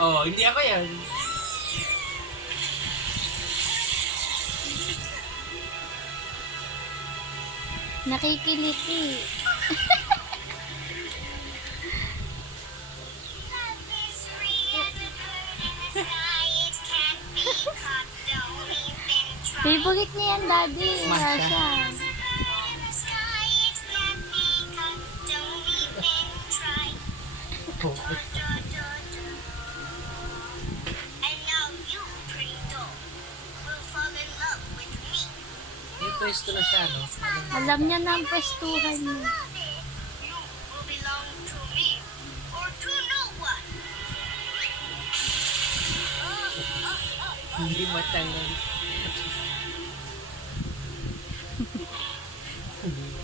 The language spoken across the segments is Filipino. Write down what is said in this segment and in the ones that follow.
Oh, hindi ako yan. Nakikiliti. Favorite niya yan, Daddy. Smash siya. Rasha. May pwesto na siya, no? Alam niya na ang pwestuhan niya. Hindi matanggal.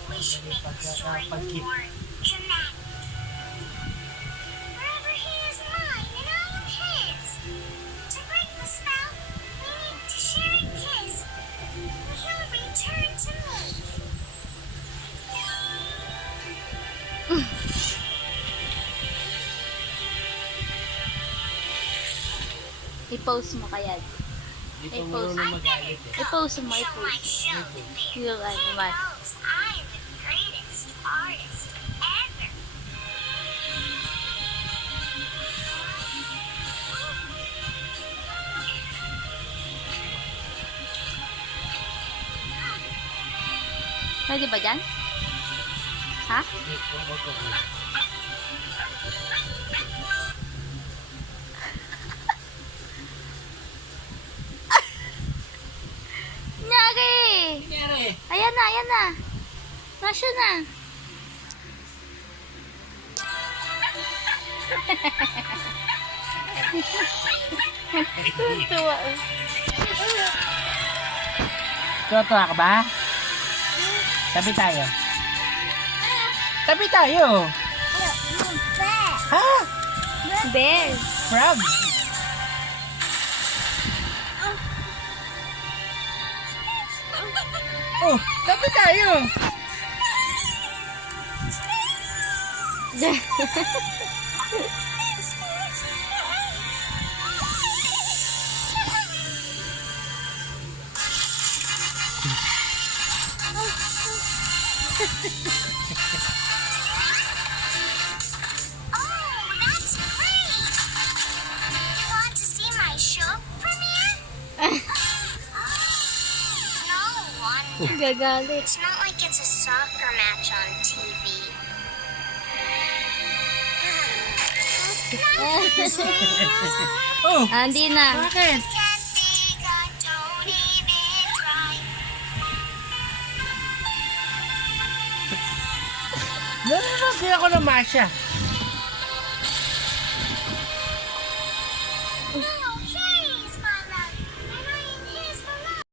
Wish makes your more dramatic. Forever he is mine and I am his. To break the spell, we need to share a kiss. He'll return to me. I-post mo kaya. Hindi Ay, pa post. marunong magalit eh. I-post mo, Show my i-post. show the bear. Yung ano He man. knows I am the greatest artist ever. Pwede ba dyan? Ha? Hindi, wag ko. Nyari! Nangyari. Ayan na, ayan na. Nasyo na. Tuwa. Tuwa ka ba? Tabi tayo. Tabi tayo. Ha? Bear. Frog. Oh, tabi tayo. Oh, that's great! You want to see my show premiere? No wonder. Gagalit. It's not like it's a soccer match on TV. Oh, Hindi na. bakit? Can't think, I don't even try. Nanonood din ako ng Masha.